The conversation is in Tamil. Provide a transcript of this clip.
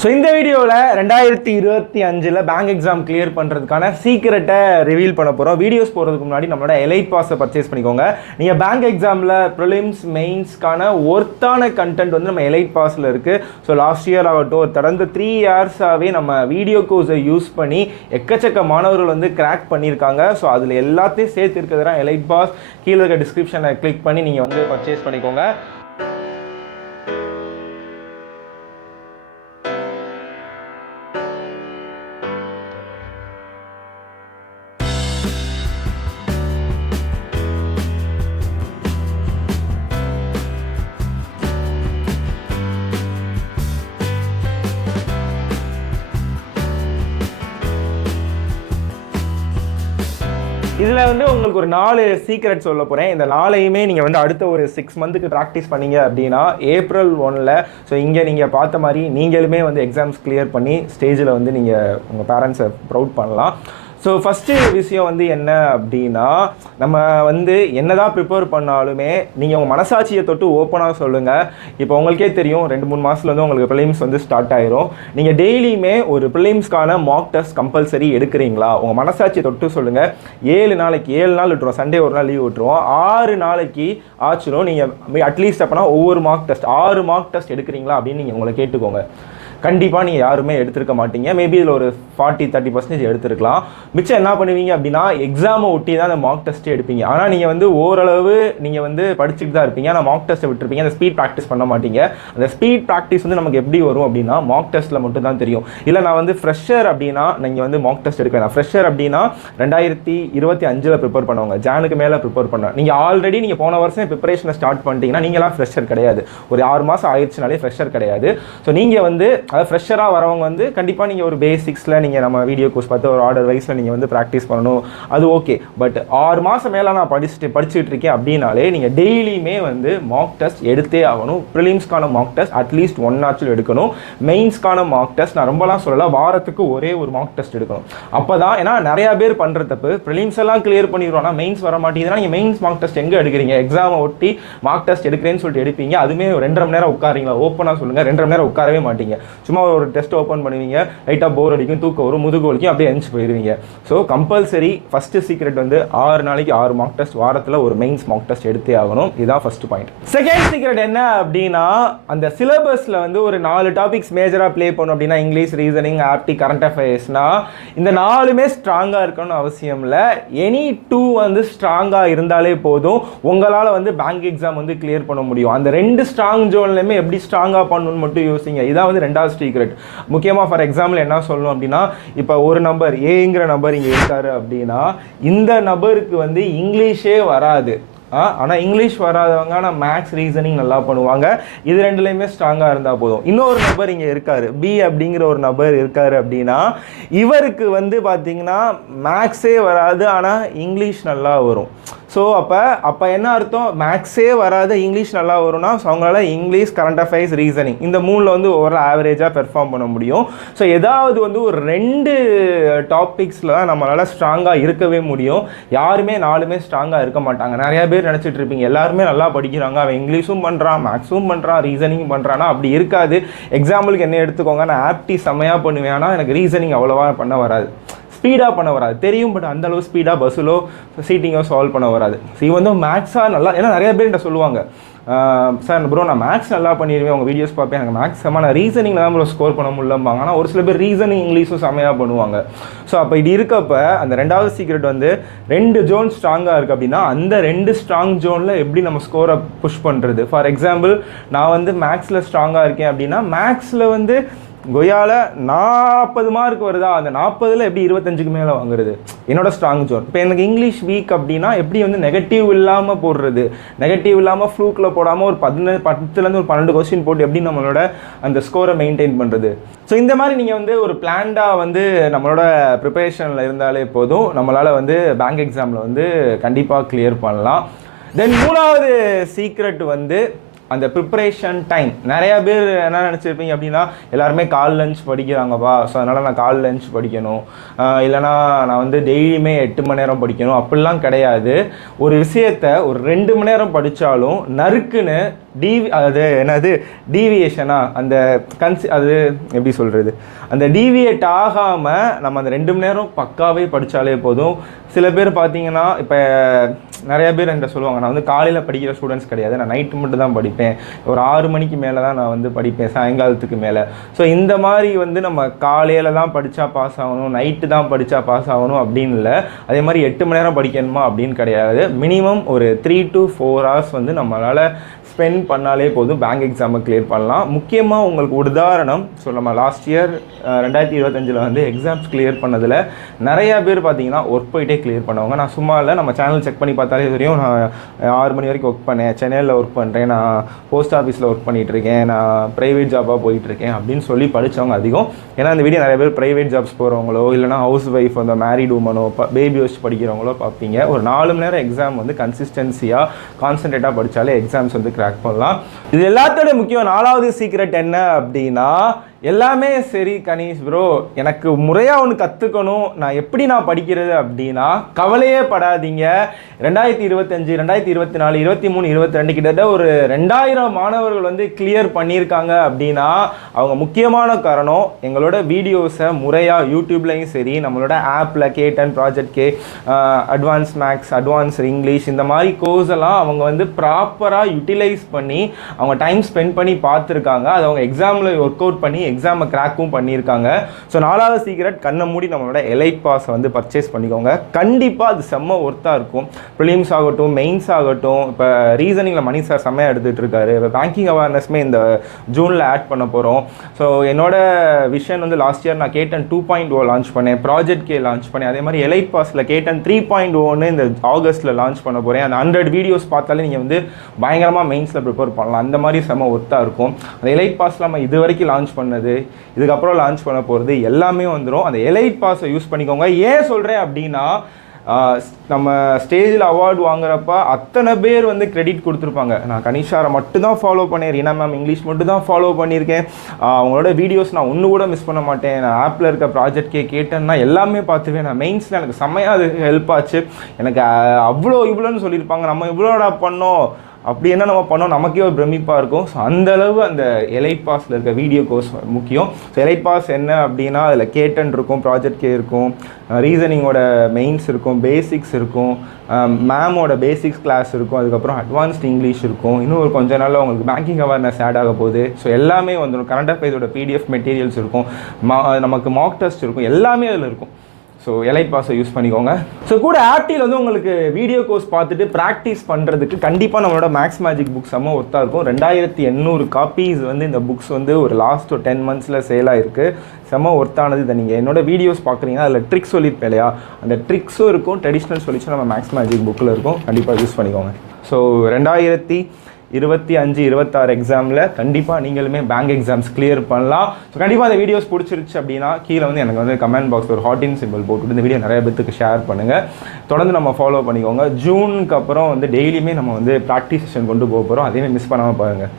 ஸோ இந்த வீடியோவில் 2025 பேங்க் எக்ஸாம் கிளியர் பண்ணுறதுக்கான சீக்கிரட்டை ரிவீல் பண்ண போகிறோம். வீடியோஸ் போகிறதுக்கு முன்னாடி நம்மளோட எலைட் பாஸை பர்ச்சேஸ் பண்ணிக்கோங்க. நீங்கள் பேங்க் எக்ஸாமில் ப்ரிலிம்ஸ் மெயின்ஸ்க்கான ஒர்த்தான கண்டென்ட் வந்து நம்ம எலைட் பாஸில் இருக்குது. ஸோ லாஸ்ட் இயர் ஆகட்டும், தொடர்ந்து 3 இயர்ஸாகவே நம்ம வீடியோ கோர்ஸை யூஸ் பண்ணி எக்கச்சக்க மாணவர்கள் வந்து கிராக் பண்ணியிருக்காங்க. ஸோ அதில் எல்லாத்தையும் சேர்த்து இருக்கிறது தான் எலைட் பாஸ். கீழே இருக்க டிஸ்கிரிப்ஷனை கிளிக் பண்ணி நீங்கள் வந்து பர்ச்சேஸ் பண்ணிக்கோங்க. இதில் வந்து உங்களுக்கு ஒரு 4 சீக்ரெட் சொல்ல போகிறேன். இந்த 4ஐயுமே நீங்கள் வந்து அடுத்த ஒரு 6 மந்த்துக்கு ப்ராக்டிஸ் பண்ணீங்க அப்படின்னா April 1 ஸோ இங்கே நீங்கள் பார்த்த மாதிரி நீங்களுமே வந்து எக்ஸாம்ஸ் கிளியர் பண்ணி ஸ்டேஜில் வந்து நீங்கள் உங்கள் பேரண்ட்ஸை ப்ரௌட் பண்ணலாம். ஸோ ஃபஸ்ட்டு விஷயம் வந்து என்ன அப்படின்னா, நம்ம வந்து என்னதான் ப்ரிப்பேர் பண்ணாலுமே நீங்கள் உங்கள் மனசாட்சியை தொட்டு ஓப்பனாக சொல்லுங்கள். இப்போ உங்களுக்கே தெரியும் 2-3 மாதத்துல வந்து உங்களுக்கு ப்ரிலிம்ஸ் வந்து ஸ்டார்ட் ஆயிரும். நீங்கள் டெய்லியுமே ஒரு ப்ரிலிம்ஸ்க்கான மாக் டெஸ்ட் கம்பல்சரி எடுக்கிறீங்களா? உங்கள் மனசாட்சியை தொட்டு சொல்லுங்கள். 7 நாள் விட்டுருவோம், சண்டே ஒரு நாள் லீவ் விட்டுருவோம், 6 நாளைக்கு ஆச்சிடும். நீங்கள் அட்லீஸ்ட் அப்போனா ஒவ்வொரு மார்க் டெஸ்ட் 6 மார்க் டெஸ்ட் எடுக்கிறீங்களா அப்படின்னு நீங்கள் உங்களை கேட்டுக்கோங்க. கண்டிப்பாக நீங்கள் யாருமே எடுத்துருக்க மாட்டீங்க. மேபி இதில் ஒரு 40-30% எடுத்துருக்கலாம். மிச்சம் என்ன பண்ணுவீங்க அப்படின்னா, எக்ஸாமை ஒட்டி தான் அந்த மார்க் டெஸ்ட்டே எடுப்பீங்க. ஆனால் நீங்கள் வந்து ஓரளவு நீங்கள் வந்து படிச்சுட்டு தான் இருப்பீங்க. ஆனால் மார்க் டெஸ்ட்டை விட்டுருப்பீங்க. அந்த ஸ்பீட் ப்ராக்டிஸ் பண்ண மாட்டீங்க. அந்த ஸ்பீட் ப்ராக்டிஸ் வந்து நமக்கு எப்படி வரும் அப்படின்னா, மார்க் டெஸ்ட்டில் மட்டும் தான் தெரியும். இல்லை நான் வந்து ஃப்ரெஷர் அப்படின்னா நீங்கள் வந்து மார்க் டெஸ்ட் எடுக்க வேணாம். ஃப்ரெஷர் அப்படின்னா 2025 ப்ரிப்பேர் பண்ணுவாங்க, ஜானுக்கு மேலே ப்ரிப்பேர் பண்ண. நீங்கள் ஆல்ரெடி நீங்கள் போன வருஷம் ப்ரிப்பரேஷனை ஸ்டார்ட் பண்ணிட்டீங்கன்னா நீங்களாம் ஃப்ரெஷர் கிடையாது. ஒரு 6 மாதம் ஆயிடுச்சுனாலே ஃப்ரெஷர் கிடையாது. ஸோ நீங்கள் வந்து அதாவது ஃப்ரெஷராக வரவங்க வந்து கண்டிப்பாக நீங்கள் ஒரு பேசிக்ஸில் நீங்கள் நம்ம வீடியோ கோர்ஸ் பார்த்து ஒரு ஆர்டர் வைஸில் நீங்கள் வந்து ப்ராக்டிஸ் பண்ணணும், அது ஓகே. பட் 6 மாதம் மேலே நான் படிச்சுட்டு இருக்கேன் அப்படின்னாலே நீங்கள் டெய்லியுமே வந்து மார்க் டெஸ்ட் எடுத்தே ஆகணும். ப்ரிலிம்ஸ்க்கான மார்க் டெஸ்ட் அட்லீஸ்ட் 1 ஆச்சும் எடுக்கணும். மெயின்ஸ்க்கான மார்க் டெஸ்ட் நான் ரொம்பலாம் சொல்லலை, வாரத்துக்கு ஒரே ஒரு மார்க் டெஸ்ட் எடுக்கணும். அப்போ தான், ஏன்னா நிறையா பேர் பண்ணுற தப்பு, ப்ரிலிம்ஸ் எல்லாம் கிளியர் பண்ணிடுவோம், மெயின்ஸ் வர மாட்டேங்குதுன்னா நீங்கள் மெயின்ஸ் மார்க் டெஸ்ட் எங்கே எடுக்கிறீங்க? எக்ஸாமை ஒட்டி மார்க் டெஸ்ட் எடுக்கிறேன்னு சொல்லிட்டு எடுப்பீங்க. அதுவுமே 2.5 மணி நேரம் உட்காரீங்களா? ஓப்பனாக சொல்லுங்கள், 2.5 மணி நேரம் உட்காரவே மாட்டீங்க. சும்மா ஒரு டெஸ்ட் ஓப்பன் பண்ணுவீங்க, லைட்டாக போர் அடிக்கும், தூக்கம் வரும், முதுகு வலிக்கும், அப்படியே எஞ்சி போயிடுவீங்க. ஸோ கம்பல்சரி ஃபஸ்ட்டு சீக்ரெட் வந்து 6 நாளைக்கு 6 மார்க் டெஸ்ட், வாரத்தில் ஒரு மெயின்ஸ் மார்க் டெஸ்ட் எடுத்தே ஆகணும். இதுதான் ஃபஸ்ட்டு பாயிண்ட். செகண்ட் சீக்ரெட் என்ன அப்படின்னா, அந்த சிலபஸில் வந்து ஒரு 4 டாபிக்ஸ் மேஜராக ப்ளே பண்ணும் அப்படின்னா, இங்கிலீஷ், ரீசனிங், ஆப்டி, கரண்ட் அஃபேர்ஸ்னா இந்த 4மே ஸ்ட்ராங்காக இருக்கணும்னு அவசியம் இல்லை. எனி 2 வந்து ஸ்ட்ராங்காக இருந்தாலே போதும், உங்களால் வந்து பேங்க் எக்ஸாம் வந்து கிளியர் பண்ண முடியும். அந்த 2 ஸ்ட்ராங் ஜோன்லையுமே எப்படி ஸ்ட்ராங்காக பண்ணணும்னு மட்டும் யோசிங்க. இதான் வந்து 2வது சீக்ரெட். முக்கியமாக ஃபார் எக்ஸாம்பிள் என்ன சொல்லணும் அப்படின்னா, இப்போ ஒரு நம்பர் ஏங்கிற நம்பர் இங்கே இருக்காரு அப்படின்னா, இந்த நபருக்கு வந்து இங்கிலீஷே வராது. ஆனால் இங்கிலீஷ் வராதவங்க ஆனால் மேக்ஸ், ரீசனிங் நல்லா பண்ணுவாங்க. இது 2லையுமே ஸ்ட்ராங்காக இருந்தால் போதும். இன்னொரு நபர் இங்கே இருக்கார், பி அப்படிங்கிற ஒரு நபர் இருக்கார் அப்படின்னா, இவருக்கு வந்து பார்த்தீங்கன்னா மேக்ஸே வராது ஆனால் இங்கிலீஷ் நல்லா வரும். ஸோ அப்போ என்ன அர்த்தம்? மேக்ஸே வராது, இங்கிலீஷ் நல்லா வரும்னா அவங்களால இங்கிலீஷ், கரண்ட் அஃபேர்ஸ், ரீசனிங் இந்த 3ல் வந்து ஓவரால் ஆவரேஜாக பெர்ஃபார்ம் பண்ண முடியும். ஸோ ஏதாவது வந்து ஒரு 2 டாபிக்ஸில் தான் நம்மளால் ஸ்ட்ராங்காக இருக்கவே முடியும். யாருமே 4மே ஸ்ட்ராங்காக இருக்க மாட்டாங்க. நிறையா பேர் நினச்சிட்டு இருப்பீங்க எல்லாருமே நல்லா படிக்கிறாங்க, அவன் இங்கிலீஷும் பண்ணுறான், மேக்ஸும் பண்ணுறான், ரீசனிங் பண்ணுறான்னா அப்படி இருக்காது. எக்ஸாம்பிளுக்கு என்ன எடுத்துக்கோங்க, நான் ஆப்டி செம்மையாக பண்ணுவேன், ஆனால் எனக்கு ரீசனிங் அவ்வளோவா பண்ண வராது, ஸ்பீடாக பண்ண வராது, தெரியும், பட் அந்தளவு ஸ்பீடாக பஸ்ஸிலோ சீட்டிங்கோ சால்வ் பண்ண வராது. ஸோ இது வந்து மேக்ஸாக நல்லா, ஏன்னா நிறைய பேர் என்கிட்ட சொல்லுவாங்க, சார் ப்ரோ நான் மேக்ஸ் நல்லா பண்ணிடுவேன், உங்கள் வீடியோஸ் பார்ப்பேன், எனக்கு மேக்ஸ் நான் ரீசனிங்கில் தான் ப்ரோ ஸ்கோர் பண்ண முடியலம்பாங்க. ஆனால் ஒரு சில பேர் ரீசனிங், இங்கிலீஷும் செம்மையாக பண்ணுவாங்க. ஸோ அப்போ இது இருக்கப்போ அந்த 2வது சீக்ரெட் வந்து 2 ஜோன் ஸ்ட்ராங்காக இருக்குது அப்படின்னா, அந்த 2 ஸ்ட்ராங் ஜோனில் எப்படி நம்ம ஸ்கோரை புஷ் பண்ணுறது? ஃபார் எக்ஸாம்பிள் நான் வந்து மேக்ஸில் ஸ்ட்ராங்காக இருக்கேன் அப்படின்னா, மேக்ஸில் வந்து கொய்யால 40 மார்க் வருதா, அந்த 40ல் எப்படி 25க்கு மேலே வாங்குறது? என்னோட ஸ்ட்ராங் ஜோன். இப்போ எனக்கு இங்கிலீஷ் வீக் அப்படின்னா எப்படி வந்து நெகட்டிவ் இல்லாமல் போடுறது, நெகட்டிவ் இல்லாமல் ஃப்ளூக்கில் போடாமல் ஒரு 10லேருந்து ஒரு 12 கொஸ்டின் போட்டு எப்படி நம்மளோட அந்த ஸ்கோரை மெயின்டைன் பண்ணுறது? ஸோ இந்த மாதிரி நீங்கள் வந்து ஒரு பிளான்டாக வந்து நம்மளோட ப்ரிப்பரேஷனில் இருந்தாலே போதும், நம்மளால் வந்து பேங்க் எக்ஸாமில் வந்து கண்டிப்பாக கிளியர் பண்ணலாம். தென் 3வது சீக்ரெட் வந்து அந்த ப்ரிப்பரேஷன் டைம். நிறையா பேர் என்ன நினச்சிருப்பீங்க அப்படின்னா, எல்லாருமே கால் லஞ்ச் படிக்கிறாங்கப்பா, ஸோ அதனால் நான் கால் லஞ்ச் படிக்கணும், இல்லைனா நான் வந்து டெய்லியுமே 8 மணி நேரம் படிக்கணும், அப்படிலாம் கிடையாது. ஒரு விஷயத்தை ஒரு 2 மணி நேரம் படித்தாலும் நறுக்குன்னு அது என்னது டீவியேஷனாக அந்த அது எப்படி சொல்கிறது, அந்த டீவியேட் ஆகாமல் நம்ம அந்த 2 மணி நேரம் பக்காவே படித்தாலே போதும். சில பேர் பார்த்தீங்கன்னா, இப்போ நிறைய பேர் என்கிட்ட சொல்லுவாங்க, நான் வந்து காலையில் படிக்கிற ஸ்டூடெண்ட்ஸ் கிடையாது, நான் நைட்டு மட்டும் தான் படிப்பேன், ஒரு 6 மணிக்கு மேலே தான் நான் வந்து படிப்பேன், சாயங்காலத்துக்கு மேலே. ஸோ இந்த மாதிரி வந்து நம்ம காலையில் தான் படித்தா பாஸ் ஆகணும், நைட்டு தான் படித்தா பாஸ் ஆகணும் அப்படின்னு இல்லை. அதே மாதிரி 8 மணி நேரம் படிக்கணுமா அப்படின்னு கிடையாது. மினிமம் ஒரு 3 to 4 hours வந்து நம்மளால் ஸ்பெண்ட் பண்ணாலே போதும் பேங்க் எக்ஸாமை கிளியர் பண்ணலாம். முக்கியமாக உங்களுக்கு ஒரு உதாரணம், ஸோ நம்ம லாஸ்ட் இயர் 2025 வந்து எக்ஸாம்ஸ் கிளியர் பண்ணதில் நிறையா பேர் பார்த்தீங்கன்னா ஒர்க் போயிட்டே கிளியர் பண்ணுவாங்க. நான் சும்மா இல்லை, நம்ம சேனல் செக் பண்ணி பார்த்தாலே தெரியும், நான் 6 மணி வரைக்கும் ஒர்க் பண்ணேன், சென்னையில் ஒர்க் பண்ணுறேன், நான் போஸ்ட் ஆஃபீஸில் ஒர்க் பண்ணிகிட்ருக்கேன், நான் ப்ரைவேட் ஜாபாக போயிட்டுருக்கேன் அப்படின்னு சொல்லி படித்தவங்க அதிகம். ஏன்னா இந்த வீடியோ நிறைய பேர் ப்ரைவேட் ஜாப்ஸ் போகிறவங்களோ இல்லைனா ஹவுஸ் ஒய்ஃப், அந்த மேரிட் உமனோ பேபி வச்சு படிக்கிறவங்களோ பார்ப்பீங்க. ஒரு 4 மணி நேரம் எக்ஸாம் வந்து கன்சிஸ்டன்சியாக கான்சன்ட்ரேட்டாக படித்தாலே எக்ஸாம்ஸ் வந்து கிராக் பண்ணலாம். இது எல்லாத்தோட முக்கியம் 4வது சீக்ரெட் என்ன அப்படின்னா, எல்லாமே சரி கணேஷ் ப்ரோ, எனக்கு முறையாக ஒன்று கற்றுக்கணும், நான் எப்படி நான் படிக்கிறது அப்படின்னா கவலையே படாதீங்க. 2025, 2024, 23, 22 கிட்டத்தட்ட ஒரு 2000 மாணவர்கள் வந்து கிளியர் பண்ணியிருக்காங்க அப்படின்னா அவங்க முக்கியமான காரணம் எங்களோட வீடியோஸை முறையாக யூடியூப்லையும் சரி, நம்மளோட ஆப்பில் K10 project K, advance max, advance English, இந்த மாதிரி கோர்ஸ் எல்லாம் அவங்க வந்து ப்ராப்பராக யூட்டிலைஸ் பண்ணி அவங்க டைம் ஸ்பெண்ட் பண்ணி பார்த்துருக்காங்க. அதை அவங்க எக்ஸாமில் ஒர்க் அவுட் பண்ணி எக்ஸாமை கிராக்கும் பண்ணியிருக்காங்க. ஸோ 4வது சீக்ரெட், கண்ணை மூடி நம்மளோட எலைட் பாஸை வந்து பர்ச்சேஸ் பண்ணிக்கோங்க. கண்டிப்பாக அது செம்ம ஒர்த்தாக இருக்கும். ப்ரிலிம்ஸ் ஆகட்டும், மெயின்ஸ் ஆகட்டும். இப்போ ரீசனிங்கில் மணி சார் செம்மையாக எடுத்துகிட்டு இருக்காரு. இப்போ பேங்கிங் அவேர்னஸ்மே இந்த ஜூனில் ஆட் பண்ண போகிறோம். ஸோ என்னோட விஷன் வந்து லாஸ்ட் இயர் நான் K10 2.0 லான்ச் பண்ணேன், ப்ராஜெக்ட் கே லான்ச் பண்ணேன். அதே மாதிரி எலைட் பாஸில் K10 3.0 இந்த ஆகஸ்ட்டில் லான்ச் பண்ண போகிறேன். அந்த 100 வீடியோஸ் பார்த்தாலே நீங்கள் வந்து பயங்கரமாக மெயின்ஸில் ப்ரிப்பேர் பண்ணலாம். அந்த மாதிரி செம்ம ஒர்த்தாக இருக்கும். அந்த எலைட் பாஸில் நம்ம இது வரைக்கும் லான்ச் பண்ணது, இதுக்கப்புறம் லான்ச் பண்ண போகிறது எல்லாமே வந்துடும். அந்த எலைட் பாஸை யூஸ் பண்ணிக்கோங்க. ஏன் சொல்கிறேன் அப்படின்னா, நம்ம ஸ்டேஜில் அவார்டு வாங்குறப்ப அத்தனை பேர் வந்து கிரெடிட் கொடுத்துருப்பாங்க. நான் கனிஷாரை மட்டும் தான் ஃபாலோ பண்ணேன், ரீனா மேம் இங்கிலீஷ் மட்டும் தான் ஃபாலோ பண்ணியிருக்கேன், அவங்களோட வீடியோஸ் நான் ஒன்று கூட மிஸ் பண்ண மாட்டேன், நான் ஆப்பில் இருக்க ப்ராஜெக்ட் கேட்டேன்னா எல்லாமே பார்த்துருவேன், நான் மெயின்ஸில் எனக்கு செம்மையாக அது ஹெல்ப் ஆச்சு, எனக்கு அவ்வளோ இவ்வளோன்னு சொல்லியிருப்பாங்க, நம்ம இவ்வளோடா பண்ணோம், அப்படி என்ன நம்ம பண்ணோம் நமக்கே ஒரு பிரமிப்பாக இருக்கும். ஸோ அந்தளவு அந்த எலைட் பாஸில் இருக்க வீடியோ கோர்ஸ் முக்கியம். ஸோ எலைட் பாஸ் என்ன அப்படின்னா, அதில் K10 இருக்கும், ப்ராஜெக்ட் கே இருக்கும், ரீசனிங்கோட மெயின்ஸ் இருக்கும், பேசிக்ஸ் இருக்கும், மேமோட பேசிக்ஸ் கிளாஸ் இருக்கும், அதுக்கப்புறம் அட்வான்ஸ்ட் இங்கிலீஷ் இருக்கும். இன்னும் ஒரு கொஞ்ச நாளில் உங்களுக்கு பேங்கிங் அவேர்னஸ் ஆட் ஆக போகுது. ஸோ எல்லாமே வந்துடும். கரண்ட் அஃபேர்ஸோட PDF மெட்டீரியல்ஸ் இருக்கும், நமக்கு மாக் டெஸ்ட் இருக்கும், எல்லாமே அதில் இருக்கும். ஸோ எலைட் பாஸை யூஸ் பண்ணிக்கோங்க. ஸோ கூட ஆப்டியில் வந்து உங்களுக்கு வீடியோ கோர்ஸ் பார்த்துட்டு ப்ராக்டிஸ் பண்ணுறதுக்கு கண்டிப்பாக நம்மளோட மேக்ஸ் மேஜிக் புக்ஸ் செம்ம ஒர்த்தாக இருக்கும். 2800 காப்பீஸ் வந்து இந்த புக்ஸ் வந்து ஒரு லாஸ்ட் 10 monthஸில் சேலாக இருக்குது. செம்ம ஒர்த்தானது. இதை நீங்கள் என்னோட வீடியோஸ் பார்க்குறீங்கன்னா அதில் ட்ரிக்ஸ் சொல்லியிருப்பேன் இல்லையா, அந்த ட்ரிக்ஸும் இருக்கும், ட்ரெடிஷ்னல் சொல்யூஷன் நம்ம மேக்ஸ் மேஜிக் புக்கில் இருக்கும். கண்டிப்பாக யூஸ் பண்ணிக்கோங்க. ஸோ 2025, 26 எக்ஸாமில் கண்டிப்பாக நீங்களுமே பேங்க் எக்ஸாம்ஸ் கிளியர் பண்ணலாம். ஸோ கண்டிப்பாக அந்த வீடியோஸ் பிடிச்சிருச்சு அப்படின்னா கீழே வந்து எனக்கு வந்து கமெண்ட் பாக்ஸ் ஒரு ஹார்டின் சிம்பிள் போட்டுவிட்டு இந்த வீடியோ நிறைய பேருக்கு ஷேர் பண்ணுங்கள். தொடர்ந்து நம்ம ஃபாலோ பண்ணிக்கோங்க. ஜூனுக்கு அப்புறம் வந்து டெய்லியுமே நம்ம வந்து ப்ராக்டிஸ் செஷன் கொண்டு போக போகிறோம். அதையுமே மிஸ் பண்ணாமல் பாருங்கள்.